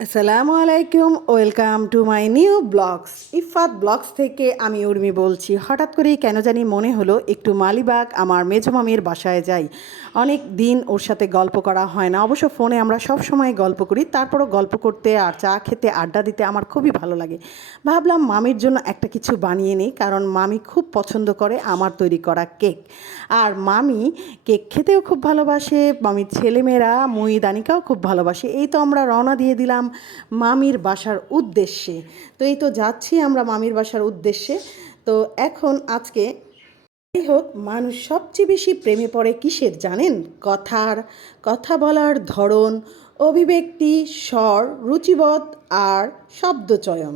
আসসালামু আলাইকুম, welcome to my new vlogs. Ifat vlogs থেকে আমি উর্মি বলছি। হঠাৎ করেই কেন জানি মনে হলো একটু মালিবাগ আমার মেজো মামির বাসায় যাই। অনেক দিন ওর সাথে গল্প করা হয় না। অবশ্য ফোনে আমরা সব সময় গল্প করি, তারপরও গল্প করতে আর চা খেতে আড্ডা দিতে আমার খুবই ভালো লাগে। ভাবলাম মামির জন্য একটা কিছু বানিয়ে নিই, কারণ মামি খুব পছন্দ করে আমার তৈরি করা কেক। আর মামি কেক খেতেও খুব ভালোবাসে, মামির ছেলেমেয়েরা মুই দানিকাও খুব ভালোবাসে। এই তো আমরা রওনা দিয়ে দিলাম মামির বাসার উদ্দেশ্যে। তো এই তো যাচ্ছি আমরা মামির বাসার উদ্দেশ্যে। তো এখন আজকে যাই হোক, মানুষ সবচেয়ে বেশি প্রেমে পড়ে কিসের জানেন? কথা বলার ধরন, অভিব্যক্তি, স্বর, রুচিবোধ আর শব্দচয়ন।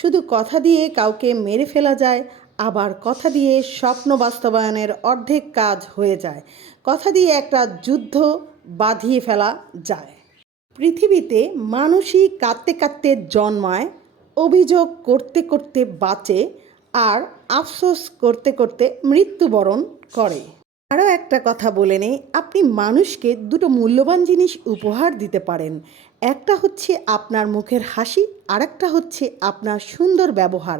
শুধু কথা দিয়ে কাউকে মেরে ফেলা যায়, আবার কথা দিয়ে স্বপ্ন বাস্তবায়নের অর্ধেক কাজ হয়ে যায়। কথা দিয়ে একটা যুদ্ধ বাঁধিয়ে ফেলা যায়। পৃথিবীতে মানুষই কাঁদতে কাঁদতে জন্মায়, অভিযোগ করতে করতে বাঁচে, আর আফসোস করতে করতে মৃত্যুবরণ করে। আরও একটা কথা বলে নেই, আপনি মানুষকে দুটো মূল্যবান জিনিস উপহার দিতে পারেন। একটা হচ্ছে আপনার মুখের হাসি, আর একটা হচ্ছে আপনার সুন্দর ব্যবহার।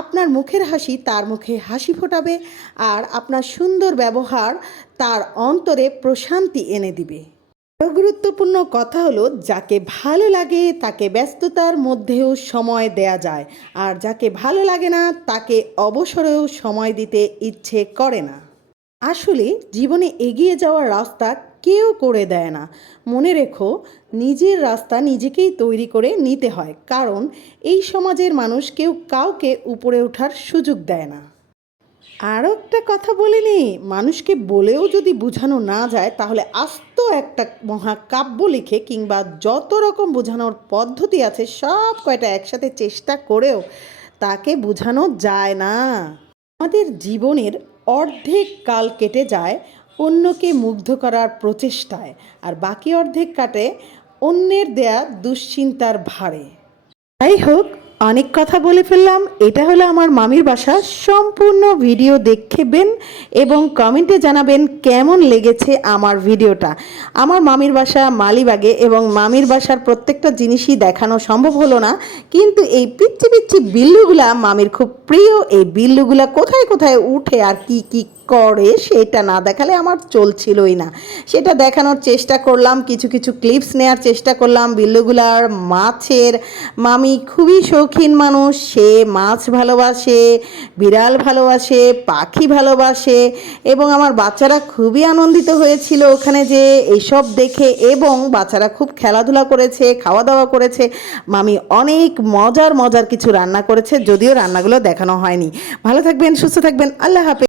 আপনার মুখের হাসি তার মুখে হাসি ফোটাবে, আর আপনার সুন্দর ব্যবহার তার অন্তরে প্রশান্তি এনে দিবে। গুরুত্বপূর্ণ কথা হলো, যাকে ভালো লাগে তাকে ব্যস্ততার মধ্যেও সময় দেয়া যায়, আর যাকে ভালো লাগে না তাকে অবসরেও সময় দিতে ইচ্ছে করে না। আসলে জীবনে এগিয়ে যাওয়ার রাস্তা কেউ করে দেয় না। মনে রেখো, নিজের রাস্তা নিজেকেই তৈরি করে নিতে হয়, কারণ এই সমাজের মানুষ কেউ কাউকে উপরে ওঠার সুযোগ দেয় না। আরও একটা কথা বলে নিই, মানুষকে বলেও যদি বোঝানো না যায়, তাহলে আস্ত একটা মহাকাব্য লিখে কিংবা যত রকম বোঝানোর পদ্ধতি আছে সব কয়টা একসাথে চেষ্টা করেও তাকে বোঝানো যায় না। আমাদের জীবনের অর্ধেক কাল কেটে যায় অন্যকে মুগ্ধ করার প্রচেষ্টায়, আর বাকি অর্ধেক কাটে অন্যের দেয়া দুশ্চিন্তার ভারে। যাই হোক, অনেক কথা বলে ফেললাম। এটা হলো আমার মামির বাসা। সম্পূর্ণ ভিডিও দেখবেন এবং কমেন্টে জানাবেন কেমন লেগেছে আমার ভিডিওটা। আমার মামির বাসা মালিবাগে, এবং মামির বাসার প্রত্যেকটা জিনিসই দেখানো সম্ভব হলো না, কিন্তু এই পিচ্ছি পিচ্ছি বিল্লুগুলা মামির খুব প্রিয়। এই বিল্লুগুলা কোথায় কোথায় উঠে আর কি কি করে সেটা না দেখালে আমার চলছিলই না। সেটা দেখানোর চেষ্টা করলাম, কিছু কিছু ক্লিপস নেওয়ার চেষ্টা করলাম বিল্লুগুলার, মাছের। মামি খুবই শৌখিন মানুষ, সে মাছ ভালোবাসে, বিড়াল ভালোবাসে, পাখি ভালোবাসে, এবং আমার বাচ্চারা খুবই আনন্দিত হয়েছিল ওখানে যে এইসব দেখে, এবং বাচ্চারা খুব খেলাধুলা করেছে, খাওয়া দাওয়া করেছে। মামি অনেক মজার মজার কিছু রান্না করেছে, যদিও রান্নাগুলো দেখানো হয়নি। ভালো থাকবেন, সুস্থ থাকবেন, আল্লাহ হাফেজ।